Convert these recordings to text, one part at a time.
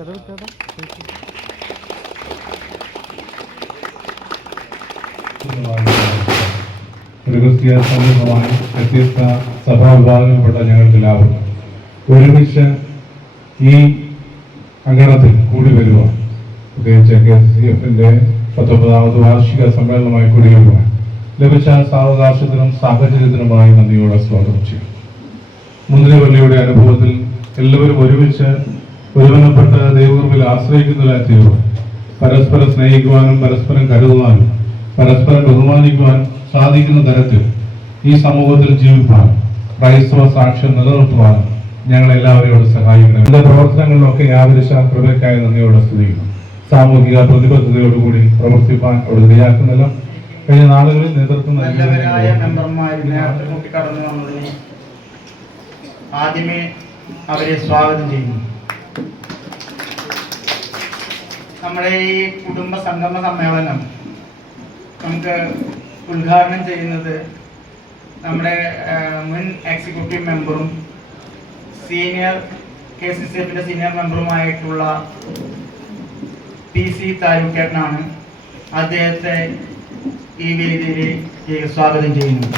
ചേട്ടാ ഒരു ക്രിസ്തീയ സമൂഹമായി വ്യത്യസ്ത ഞങ്ങൾക്ക് ലാഭം ഒരുമിച്ച് ഈ അങ്കണത്തിൽ കൂടി വരുക പ്രത്യേകിച്ച് കെ സി എഫിന്റെ പത്തൊമ്പതാമത് വാർഷിക സമ്മേളനമായി കൂടി വരിക ലഭിച്ച സാവകാശത്തിനും സാഹചര്യത്തിനുമായി നന്ദിയോടെ സ്വാഗതം ചെയ്യും മുന്തിരിവള്ളിയുടെ അനുഭവത്തിൽ എല്ലാവരും ഒരുമിച്ച് ഒരുമനപ്പെട്ട് ദൈവകൃപയിൽ ആശ്രയിക്കുന്നതിനായി ചെയ്യുക. പരസ്പരം സ്നേഹിക്കുവാനും പരസ്പരം കരുതുവാനും പരസ്പരം ബഹുമാനിക്കുവാൻ സാധിക്കുന്ന തരത്തിൽ ഈ സമൂഹത്തിൽ ജീവിക്കാൻ ക്രൈസ്തവ സാക്ഷ്യം നിലനിർത്തുവാനും ഞങ്ങൾ എല്ലാവരെയോട് സഹായിക്കണം. എന്റെ പ്രവർത്തനങ്ങളിലൊക്കെ യാതൊരുശ കൃപയ്ക്കായി നന്ദിയോടെ സ്തുതിക്കുന്നു. സാമൂഹിക പ്രതിബദ്ധതയോടുകൂടി പ്രവർത്തിപ്പാൻ അവിടെ ഇടയാക്കുന്നില്ല. കഴിഞ്ഞ നാളുകളിൽ നേതൃത്വം ആദ്യമേ അവരെ സ്വാഗതം ചെയ്യുന്നു. നമ്മുടെ ഈ കുടുംബ സംഗമ സമ്മേളനം നമുക്ക് ഉദ്ഘാടനം ചെയ്യുന്നത് നമ്മുടെ മുൻ എക്സിക്യൂട്ടീവ് മെമ്പറും സീനിയർ കെ സി സി എഫിന്റെ സീനിയർ മെമ്പറുമായിട്ടുള്ള പി സി താലൂക്കേട്ടനാണ് അദ്ദേഹത്തെ ഈ വേദിയിൽ സ്വാഗതം ചെയ്യുന്നു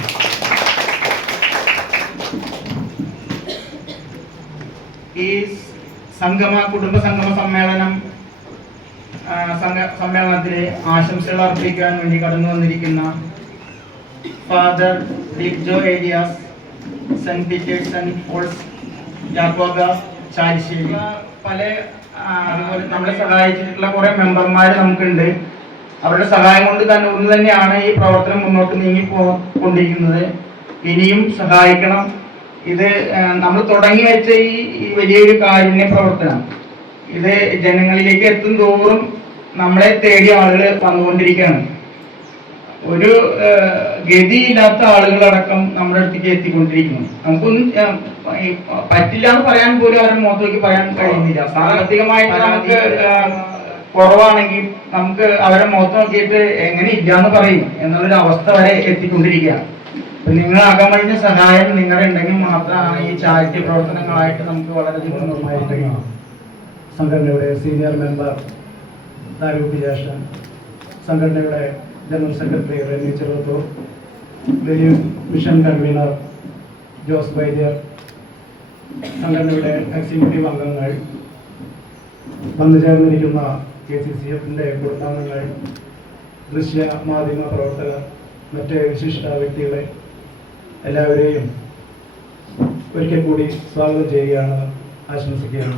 ഈ സംഗമ കുടുംബ സംഗമ സമ്മേളനം സംഘ- സമ്മേളനത്തിലെ ആശംസകൾ അർപ്പിക്കാൻ വേണ്ടി കടന്നു വന്നിരിക്കുന്ന father Lijo areas Saint Peter's and Paul's Yakoba Charissery പല അതുപോലെ നമ്മളെ സഹായിച്ചിട്ടുള്ള കുറെ മെമ്പർമാർ നമുക്കുണ്ട്. അവരുടെ സഹായം കൊണ്ട് തന്നെ ഒന്ന് തന്നെയാണ് ഈ പ്രവർത്തനം മുന്നോട്ട് നീങ്ങി പോകൊണ്ടിരിക്കുന്നത് ഇനിയും സഹായിക്കണം. ഇത് നമ്മൾ തുടങ്ങി വെച്ച ഈ വലിയൊരു കാരുണ്യ പ്രവർത്തനം. ഇത് ജനങ്ങളിലേക്ക് എത്തും തോറും നമ്മളെ തേടി ആളുകൾ വന്നുകൊണ്ടിരിക്കുകയാണ്. ഒരു ഗതിയില്ലാത്ത ആളുകളടക്കം നമ്മുടെ അടുത്തേക്ക് എത്തിക്കൊണ്ടിരിക്കുന്നു. നമുക്കൊന്നും പറ്റില്ല എന്ന് പറയാൻ പോലും അവരുടെ മുഖത്ത് പറയാൻ കഴിയുന്നില്ല. സാമ്പത്തികമായിട്ട് നമുക്ക് കുറവാണെങ്കിൽ നമുക്ക് അവരെ മുഖത്ത് നോക്കിയിട്ട് എങ്ങനെ ഇല്ല എന്ന് പറയും. എന്നുള്ളൊരു അവസ്ഥ വരെ എത്തിക്കൊണ്ടിരിക്കുകയാണ്. നിങ്ങൾ അകമഴിഞ്ഞ സഹായം നിങ്ങളുടെ ഉണ്ടെങ്കിൽ മാത്രമാണ് ഈ ചാരിറ്റി പ്രവർത്തനങ്ങളായിട്ട് നമുക്ക് വളരെയധികം സംഘടനയുടെ സീനിയർ മെമ്പർ താലൂക്ക് ജേഷൻ സംഘടനയുടെ ജനറൽ സെക്രട്ടറി റെനി ചെറുത്തൂർ വലിയ മിഷൻ കൺവീനർ ജോസ് വൈദ്യർ സംഘടനയുടെ എക്സിക്യൂട്ടീവ് അംഗങ്ങൾ വന്നു ചേർന്നിരിക്കുന്ന കെ സി സി എഫിന്റെ കുടുംബാംഗങ്ങൾ ദൃശ്യ മാധ്യമ പ്രവർത്തകർ മറ്റ് വിശിഷ്ട വ്യക്തികളെ എല്ലാവരെയും ഒരിക്കൽ കൂടി സ്വാഗതം ചെയ്യുകയാണ് ആശംസിക്കുകയാണ്.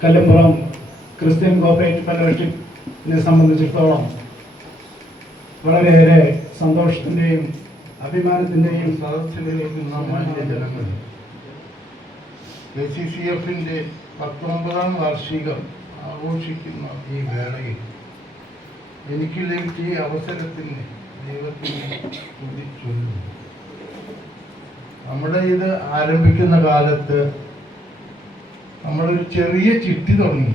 കല്ലുംപുറം ക്രിസ്ത്യൻ കോപ്പറേറ്റ് ഫെലോഷിപ്പിനെ സംബന്ധിച്ചിടത്തോളം വളരെയേറെ സന്തോഷത്തിന്റെയും അഭിമാനത്തിന്റെയും സദസ്സിന്റെയും മാന്യ ജനങ്ങൾ കെ സി സി എഫിന്റെ പത്തൊമ്പതാം വാർഷികം ആഘോഷിക്കുന്ന ഈ വേളയിൽ എനിക്ക് ലഭിച്ച ഈ അവസരത്തിന് നമ്മുടെ ഇത് ആരംഭിക്കുന്ന കാലത്ത് നമ്മളൊരു ചെറിയ ചിട്ടി തുടങ്ങി.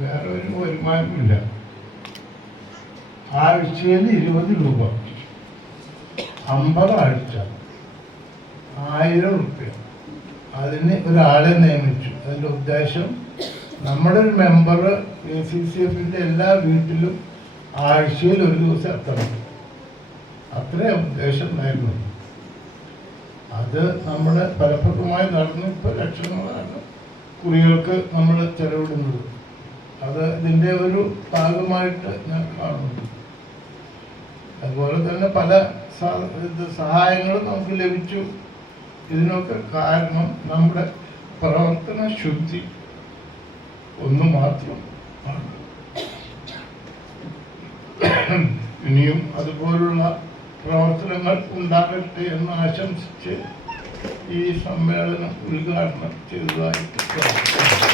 വേറെ ഒരു വരുമാനമില്ല ആഴ്ചയിൽ ഇരുപത് രൂപ. അമ്പത് ആഴ്ച. ആയിരം റുപ്യ അതിന് ഒരാളെ നിയമിച്ചു. അതിന്റെ ഉദ്ദേശം നമ്മുടെ ഒരു മെമ്പർ എ സി സി എഫിന്റെ എല്ലാ വീട്ടിലും ആഴ്ചയിൽ ഒരു ദിവസം എത്തണം. അത്രേ ഉദ്ദേശം ഉണ്ടായിരുന്നു അത് നമ്മുടെ ഫലപ്രദമായി നടന്നു ഇപ്പോൾ ലക്ഷങ്ങളാണ് കുറികൾക്ക് നമ്മൾ ചെലവിടുന്നത്. അത് ഇതിന്റെ ഒരു ഭാഗമായിട്ട് ഞാൻ കാണുന്നു അതുപോലെ തന്നെ പല സഹായങ്ങളും നമുക്ക് ലഭിച്ചു. ഇതിനൊക്കെ കാരണം നമ്മുടെ പ്രവർത്തന ശുദ്ധി ഒന്ന് മാത്രം. ഇനിയും അതുപോലുള്ള പ്രവർത്തനങ്ങൾ ഉണ്ടാകട്ടെ എന്ന് ആശംസിച്ച് ഈ സമ്മേളനം ഉദ്ഘാടനം ചെയ്തതായിട്ട്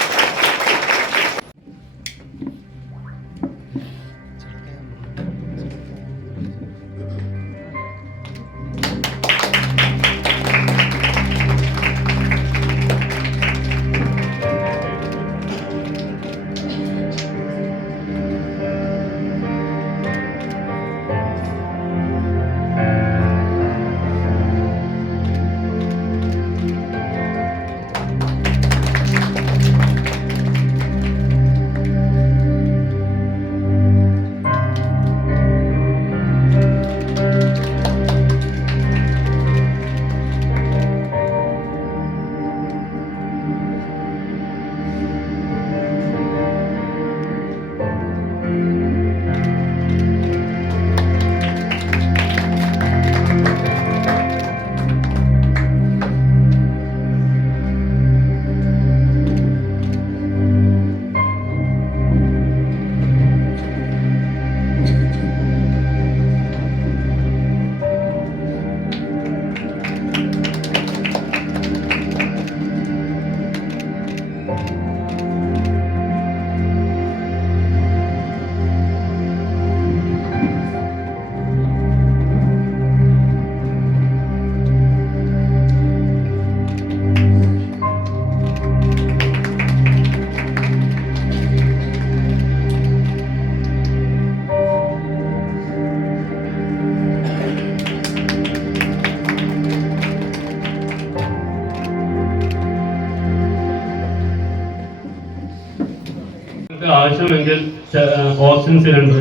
oxygen cylinder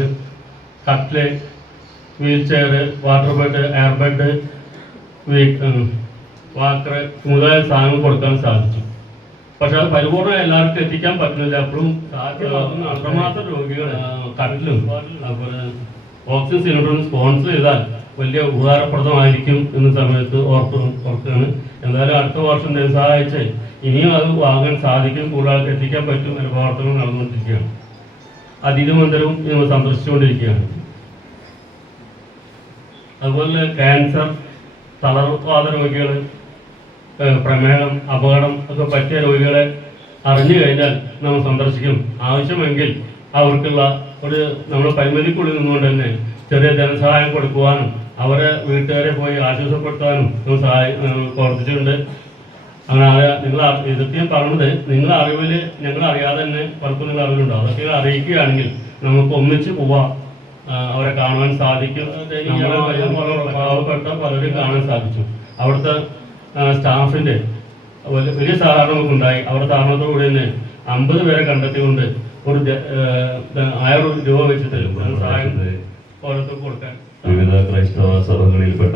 കട്ട്ല് wheelchair water bed air bed walker മുതലായ സാധനങ്ങൾ കൊടുക്കാൻ സാധിച്ചു. പക്ഷെ അത് പരിപൂർണം എല്ലാവർക്കും എത്തിക്കാൻ പറ്റുന്നില്ല. അപ്പോഴും അത്രമാത്രം രോഗികൾ കട്ടിലും അതുപോലെ ഓക്സിജൻ സിലിണ്ടറും സ്പോൺസർ ചെയ്താൽ വലിയ ഉപകാരപ്രദമായിരിക്കും എന്ന സമയത്ത് ഓർത്ത് ഓർക്കുകയാണ്. എന്തായാലും അടുത്ത വർഷം സഹായിച്ച് ഇനിയും അത് വാങ്ങാൻ സാധിക്കും. കൂടുതൽ എത്തിക്കാൻ പറ്റും എന്ന പ്രവർത്തനങ്ങൾ നടന്നുകൊണ്ടിരിക്കുകയാണ്. അതിരുമന്ദിരവും നമ്മൾ സന്ദർശിച്ചുകൊണ്ടിരിക്കുകയാണ്. അതുപോലെ ക്യാൻസർ തളർവാദ രോഗികൾ പ്രമേഹം അപകടം ഒക്കെ പറ്റിയ രോഗികളെ അറിഞ്ഞു കഴിഞ്ഞാൽ നമ്മൾ സന്ദർശിക്കും. ആവശ്യമെങ്കിൽ അവർക്കുള്ള ഒരു നമ്മൾ പരിമിതിക്കുള്ളിൽ നിന്നുകൊണ്ട് തന്നെ ചെറിയ ധനസഹായം കൊടുക്കുവാനും അവരെ വീട്ടുകാരെ പോയി ആശ്വാസപ്പെടുത്താനും നമ്മൾ സഹായി പ്രവർത്തിച്ചിട്ടുണ്ട്. അങ്ങനെ നിങ്ങൾ എതിർത്തിയ പറഞ്ഞത് നിങ്ങളുടെ അറിവിൽ ഞങ്ങൾ അറിയാതെ തന്നെ പലർക്കും നിങ്ങൾ അറിവിലുണ്ടോ അതൊക്കെ അറിയിക്കുകയാണെങ്കിൽ നമുക്ക് ഒന്നിച്ച് പോവാം. അവരെ കാണാൻ സാധിക്കും. പാവപ്പെട്ട പലരും കാണാൻ സാധിച്ചു. അവിടുത്തെ സ്റ്റാഫിന്റെ വലിയ സഹകരണമൊക്കെ ഉണ്ടായി അവരുടെ സഹകരണത്തോടുകൂടി തന്നെ അമ്പത് പേരെ കണ്ടെത്തിക്കൊണ്ട് ഒരു ആയിരം രൂപ വെച്ച് തരും. സഹായം ഓരോരുത്തർക്ക് കൊടുക്കാൻ. വിവിധ ക്രൈസ്തവ സഭകളിൽപ്പെട്ട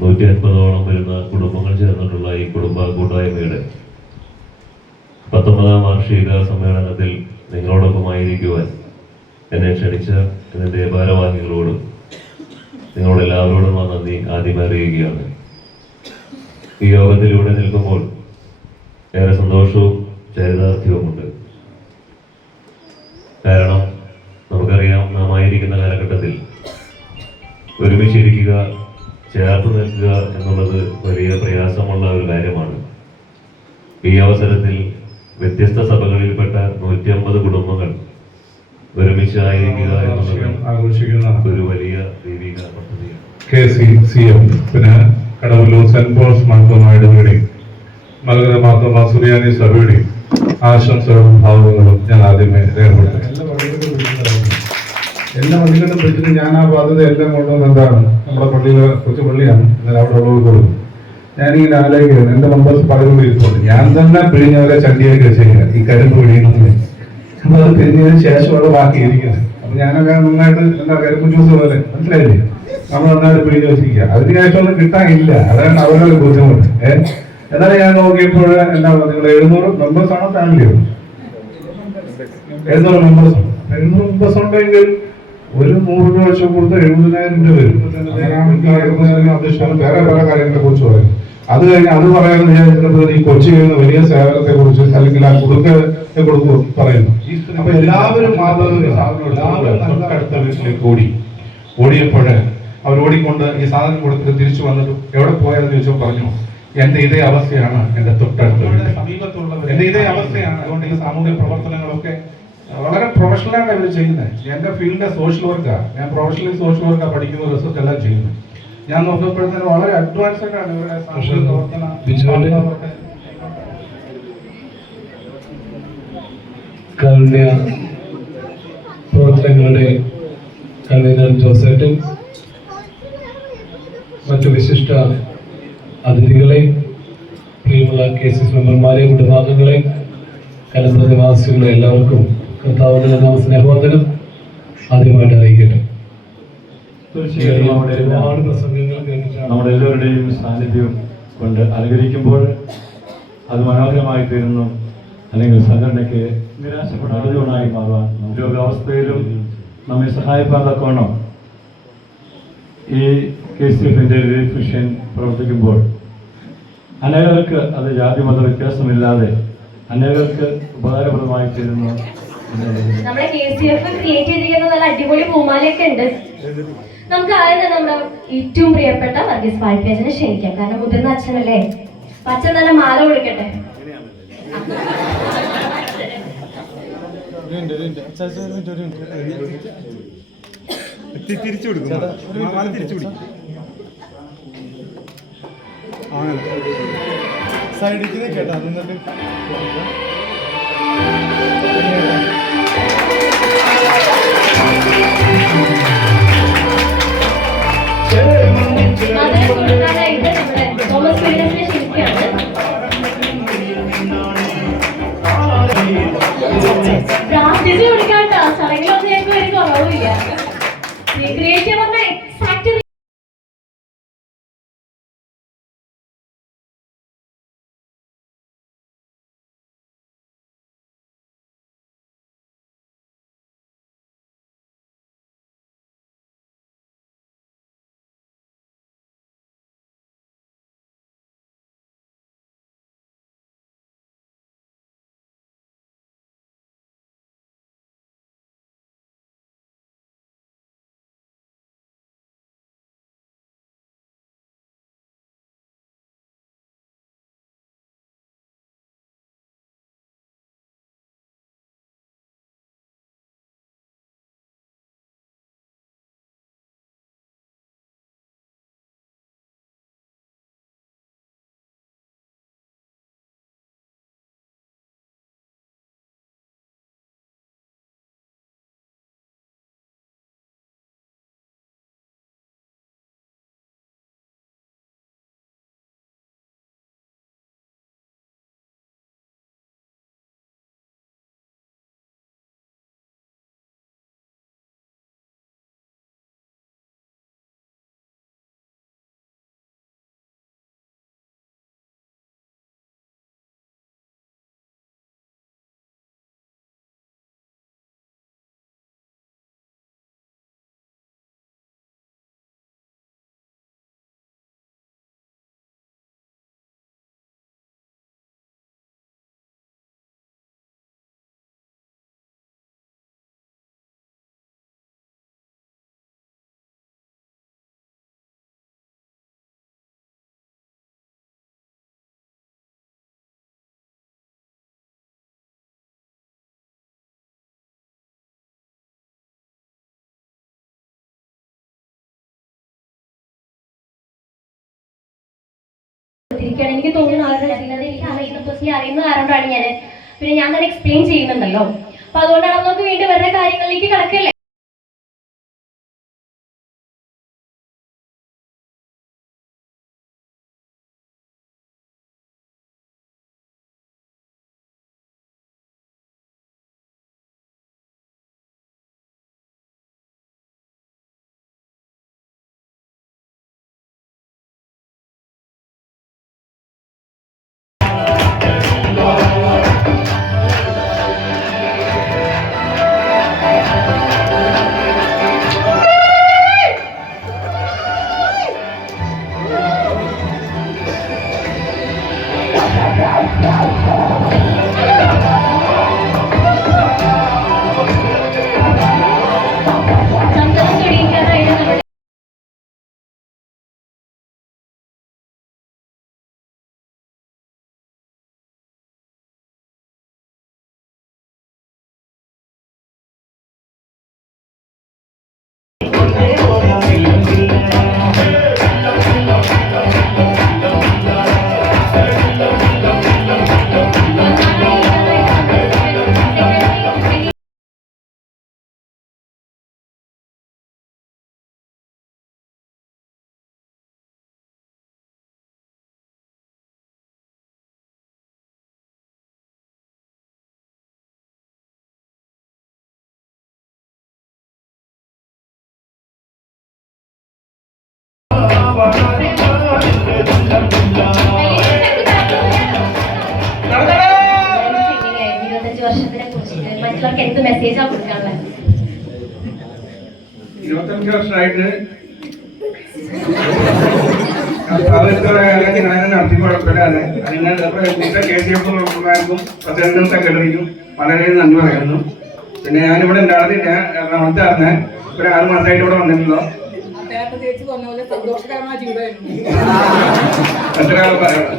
നൂറ്റി അൻപതോളം വരുന്ന കുടുംബങ്ങൾ ചേർന്നിട്ടുള്ള ഈ കുടുംബ കൂട്ടായ്മയുടെ പത്തൊമ്പതാം വാർഷിക സമ്മേളനത്തിൽ നിങ്ങളോടൊപ്പമായിരിക്കുവാൻ എന്നെ ക്ഷണിച്ച എന്റെ ഭാരവാഹികളോടും നിങ്ങളോടെല്ലാവരോടും ആ നന്ദി ആദ്യം അറിയുകയാണ് ഈ യോഗത്തിലൂടെ നിൽക്കുമ്പോൾ ഏറെ സന്തോഷവും ചരിതാർത്ഥ്യവുമുണ്ട്. കാരണം നമുക്കറിയാം നാം ആയിരിക്കുന്ന കാലഘട്ടത്തിൽ ഒരുമിച്ചിരിക്കുക ചേർത്ത് നിൽക്കുക എന്നുള്ളത് വലിയ പ്രയാസമുള്ള ഒരു കാര്യമാണ് ഈ അവസരത്തിൽ വ്യത്യസ്ത സഭകളിൽപ്പെട്ട നൂറ്റി അമ്പത് കുടുംബങ്ങൾ ഒരുമിച്ചായിരിക്കുക ആഘോഷിക്കുന്ന ഒരു വലിയ ദൈവിക പദ്ധതിയാണ് കെ സി സി എം പിന്നെ കടവല്ലൂർ സെന്റ് പോൾസ് മാർത്തോമായുടെയും മലകര മാർത്തോമ സുറിയാനി സഭയുടെയും ആശംസകളും ഭാവങ്ങളും ഞാൻ ആദ്യമേ രേഖപ്പെടുത്തി എല്ലാ പള്ളികളും പിടിച്ചിട്ടുണ്ടായിരുന്നു. എല്ലാ പള്ളികളും പിടിച്ചിട്ട് ഞാൻ ആ ബാധ്യത എല്ലാം കൊണ്ടുവന്ന് എന്താണ്? നമ്മുടെ പള്ളിയിലെ കൊച്ചു പള്ളിയാണ്. എന്നാൽ അവിടെ ഉള്ളവർക്ക് കൊടുക്കും ഞാനിങ്ങനെ ആലോചിക്കുന്നത് എന്റെ മെമ്പേഴ്സ് പലരും ഇരിപ്പുണ്ട്. ഞാൻ തന്നെ പിഴിഞ്ഞവരെ ചണ്ടിയൊക്കെ ചെയ്യുക ഈ കരിമ്പ് പിഴിയുന്നതിന്. അപ്പൊ അത് പിരിഞ്ഞതിന് ശേഷമുള്ള ബാക്കി ഇരിക്കുന്നത്. അപ്പൊ ഞാനൊക്കെ നന്നായിട്ട് എന്താ കരിമ്പ് ജ്യൂസ് പോലെ. മനസ്സിലായില്ലേ? നമ്മൾ നന്നായിട്ട് പിഴിഞ്ഞ് വെച്ചിരിക്കുക അതിന് ശേഷമൊന്നും കിട്ടാനില്ല. അതാണ് അവരുടെ ബുദ്ധിമുട്ട്. ഏഹ് എന്നാലും ഞാൻ നോക്കിയപ്പോൾ എന്താ നിങ്ങൾ എഴുന്നൂറ് മെമ്പേഴ്സ് ആണോ ഫാമിലിയോ എഴുന്നൂറ് മെമ്പേഴ്സ് എഴുന്നൂറ് മെമ്പേഴ്സ് ഉണ്ടെങ്കിൽ ഒരു നൂറ് രൂപ വെച്ച് കൊടുത്ത എഴുപതിനായിരം രൂപ വരും. അധ്യക്ഷനും വേറെ പല കാര്യങ്ങളെ കുറിച്ച് പറയും. അത് കഴിഞ്ഞ് അത് പറയാൻ ഞാൻ ഈ കൊച്ചി ചെയ്യുന്ന വലിയ സേവനത്തെ കുറിച്ച് അല്ലെങ്കിൽ ആ കുടുംബത്തെ കുറിച്ച് പറയുന്നു. അപ്പൊ എല്ലാവരും തൊട്ടടുത്ത വീട്ടിലേക്ക് ഓടി. ഓടിയപ്പോൾ അവർ ഓടിക്കൊണ്ട് ഈ സാധനം കൊടുത്തിട്ട് തിരിച്ചു വന്നിട്ട് എവിടെ പോയാന്ന് ചോദിച്ചോ പറഞ്ഞു എന്റെ ഇതേ അവസ്ഥയാണ് എന്റെ തൊട്ടടുത്ത വീട്ടിൽ എന്റെ ഇതേ അവസ്ഥയാണ്. അതുകൊണ്ട് ഈ സാമൂഹ്യ പ്രവർത്തനങ്ങളൊക്കെ വളരെ പ്രൊഫഷണലാണ് ഇവർ ചെയ്യുന്നത്. എന്റെ ഫീൽഡ് സോഷ്യൽ വർക്കാണ് ഞാൻ പ്രൊഫഷണലി സോഷ്യൽ വർക്കാണ് പഠിക്കുന്ന റിസർച്ച് എല്ലാം ചെയ്യുന്നത്. ഞാൻ നോക്കുമ്പോഴത്തേനും വളരെ അഡ്വാൻസ്ഡ് ആണ് ഇവരുടെ സാമൂഹ്യ പ്രവർത്തന കാരുണ്യ പ്രവർത്തനങ്ങളുടെ കൺവീനർ ജോസേട്ടൻ. മറ്റു വിശിഷ്ട അതിഥികളെ പ്രിയമുള്ള കെ സി എസ് മെമ്പർമാരെ കുടുംബാംഗങ്ങളെ നിവാസികളെ എല്ലാവർക്കും കർത്താവിന്റെ നാമ സ്നേഹവന്ദനം ആദ്യമായിട്ട് അറിയിക്കട്ടെ. തീർച്ചയായും നമ്മുടെ എല്ലാ- ഒരുപാട് പ്രസംഗങ്ങൾ കേട്ടിട്ടാണ് നമ്മുടെ എല്ലാവരുടെയും സാന്നിധ്യം കൊണ്ട് അനുകരിക്കുമ്പോൾ അത് മനോഹരമായി തീരുന്നു. അല്ലെങ്കിൽ സംഘടനയ്ക്ക് നിരാശപ്പെടാതെയുമായി മാറുവാൻ രോഗാവസ്ഥയിലും നമ്മെ സഹായിക്കാൻ തക്കവണ്ണം ഈ കെ സി എഫിന്റെ റിലീഫ് മിഷൻ പ്രവർത്തിക്കുമ്പോൾ അനേകർക്ക് അത് ജാതി മത വ്യത്യാസമില്ലാതെ അനേകർക്ക് ഉപകാരപ്രദമായി തീരുന്നു. നമ്മുടെ കെ സി എഫ് ക്രിയേറ്റ് ചെയ്തിരിക്കുന്ന നല്ല അടിപൊളി പൂമാലയൊക്കെ ഉണ്ട്. നമുക്ക് ആദ്യം തന്നെ നമ്മുടെ ഏറ്റവും പ്രിയപ്പെട്ട വർഗീസ് പാൽപ്പേജനെ ക്ഷണിക്കാം. കാരണം മുതിർന്ന അച്ഛനല്ലേ? അച്ഛൻ തന്നെ മാല കൊടുക്കട്ടെ? സൈഡിലേക്ക് കേട്ടോ എന്നിട്ട് പ്രാർത്ഥിച്ച് വിളിക്കാട്ടോ ചടങ്ങിലൊന്നും ഞങ്ങൾക്ക് ഒരു കുറവില്ല ക്രിയേറ്റീവ് ചോദിക്കുകയാണ് എനിക്ക് തോന്നുന്നു അവരുടെ അറിയുന്നത് എനിക്ക് അറിയുന്ന പേഴ്സണലി അറിയുന്ന കാരണമാണ് ഞാൻ പിന്നെ ഞാൻ തന്നെ എക്സ്പ്ലെയിൻ ചെയ്യുന്നുണ്ടല്ലോ. അപ്പൊ അതുകൊണ്ടാണ് നമുക്ക് വീണ്ടും വേറെ കാര്യങ്ങളിലേക്ക് കിടക്കല്ലേ? ഇരുപത്തഞ്ച് വർഷമായിട്ട് കർത്താവ് ഞാൻ നടത്തി കുഴപ്പമില്ലാതെ അതിന്റെ കെ സി എഫ് പ്രവർത്തകർക്കും പ്രസിഡന്റും സെക്രട്ടറിക്കും വളരെ നന്ദി പറയുന്നു. പിന്നെ ഞാനിവിടെ ഉണ്ടായിരുന്നില്ല എറണാകുളത്ത് ആയിരുന്നെ ഒരു ആറ് മാസമായിട്ട് ഇവിടെ വന്നിട്ടുണ്ടോ? എത്ര ആൾ പറയണം.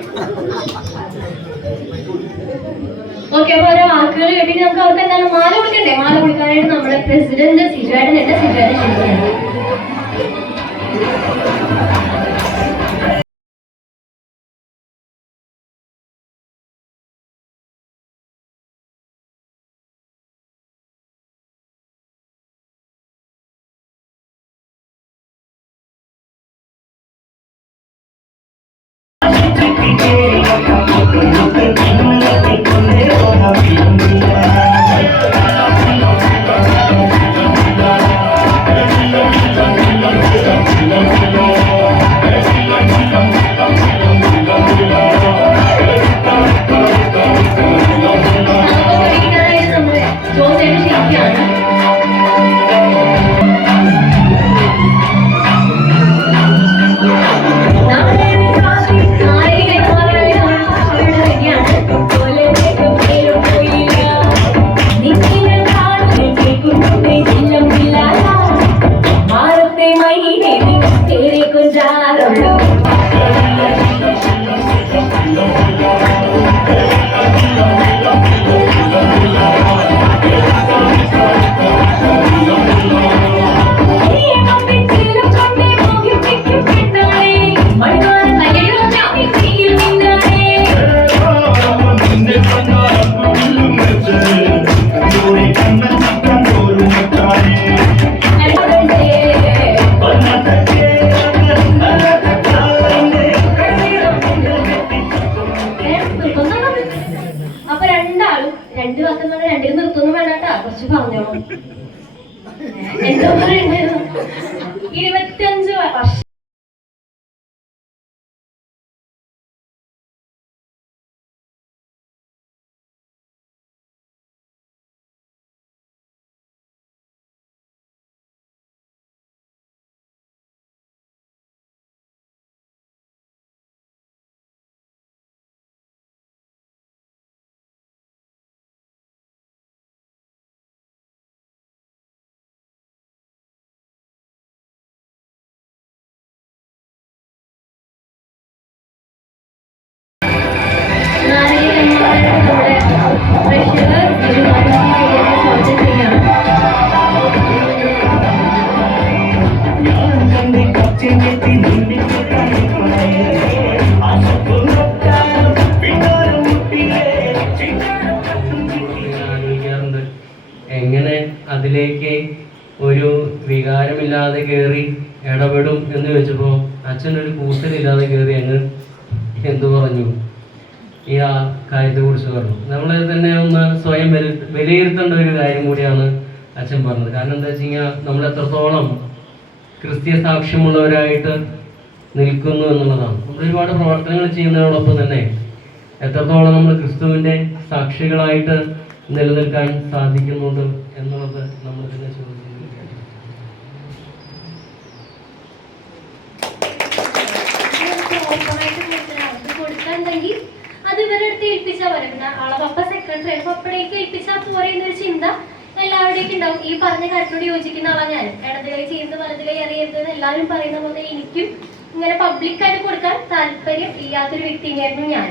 ഓക്കെ അപ്പൊ ഓരോ വാക്കുകൾ കേട്ടിട്ട് നമുക്ക് അവർക്ക് എന്താണ് മാല കൊടുക്കണ്ടേ? മാല കൊടുക്കാനായിട്ട് നമ്മുടെ പ്രസിഡന്റ് സിജുവേട്ടൻ എന്റെ സിജുവേട്ടൻ എങ്ങനെ അതിലേക്ക് ഒരു വികാരമില്ലാതെ കയറി ഇടപെടും എന്ന് ചോദിച്ചപ്പോൾ അച്ഛൻ ഒരു കൂസലില്ലാതെ കയറി അങ്ങ് എന്തു പറഞ്ഞു? ഈ ആ കാര്യത്തെ കുറിച്ച് പറഞ്ഞു. നമ്മൾ തന്നെ ഒന്ന് സ്വയം വില- വിലയിരുത്തേണ്ട ഒരു കാര്യം കൂടിയാണ് അച്ഛൻ പറഞ്ഞത്. കാരണം എന്താ വെച്ച് കഴിഞ്ഞാൽ നമ്മൾ എത്രത്തോളം ക്രിസ്തീയ സാക്ഷ്യമുള്ളവരായിട്ട് നിൽക്കുന്നു എന്നുള്ളതാണ്. നമ്മൾ ഒരുപാട് പ്രവർത്തനങ്ങൾ ചെയ്യുന്നതിനോടൊപ്പം തന്നെ എത്രത്തോളം നമ്മൾ ക്രിസ്തുവിന്റെ സാക്ഷികളായിട്ട് നിലനിൽക്കാൻ സാധിക്കുന്നുണ്ട് എന്നുള്ളത് നമ്മൾ തന്നെ ചോദിക്കുന്നു കൊടുക്കണ്ടെങ്കിൽ അത് ഇവരുടെ അടുത്ത് ഏൽപ്പിച്ചാൽ പോലെ പിന്നെ ആളെ പപ്പ സെക്രട്ടറി അപ്പോഴേക്ക് ഏൽപ്പിച്ചാൽ പോരെ എന്നൊരു ചിന്ത എല്ലാവരുടെയും ഉണ്ടാവും. ഈ പറഞ്ഞ കാര്യത്തോട് യോജിക്കുന്ന ആളാണ് ഞാൻ. ഇടത് കൈ ചെയ്യുന്നത് വലത് കൈ അറിയരുത് എന്ന് എല്ലാവരും പറയുന്ന പോലെ എനിക്കും ഇങ്ങനെ പബ്ലിക്കായിട്ട് കൊടുക്കാൻ താല്പര്യം ഇല്ലാത്തൊരു വ്യക്തി തന്നെയായിരുന്നു ഞാൻ.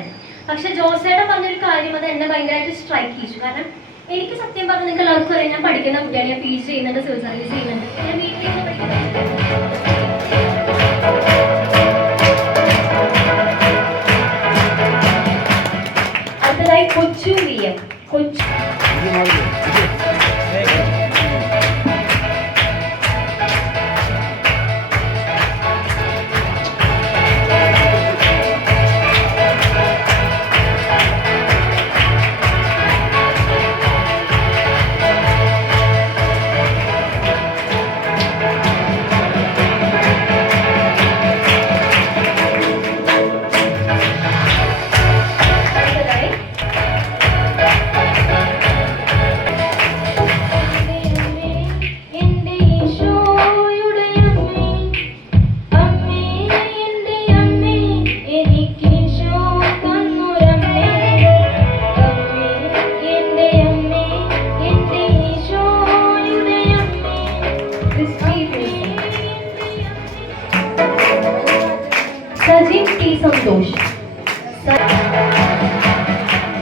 പക്ഷെ ജോസയുടെ പറഞ്ഞൊരു കാര്യം അത് എന്നെ ഭയങ്കരമായിട്ട് സ്ട്രൈക്ക് ചെയ്തു. കാരണം എനിക്ക് സത്യം പറഞ്ഞാൽ നിങ്ങൾക്ക് എല്ലാവർക്കും അറിയാം ഞാൻ പഠിക്കുന്ന കുട്ടിയാണ്. ഞാൻ പി ജി ചെയ്യുന്നുണ്ട് സിവിൽ സർവീസ് ചെയ്യുന്നുണ്ട്. ഞാൻ വീട്ടിൽ പഠിക്കുന്നത് അടുത്തതായി കൊച്ചു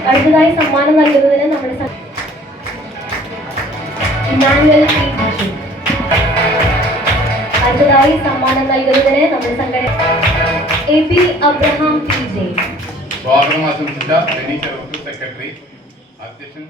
അടുത്തതായി സമ്മാനം നൽകുന്നതിന് നമ്മുടെ ഇമാനുവൽ അടുത്തതായി സമ്മാനം നൽകുന്നതിന് നമ്മുടെ സംഘടന A P Abraham P J. സ്വാഗതം ആശംസിച്ച സെക്രട്ടറി അധ്യക്ഷൻ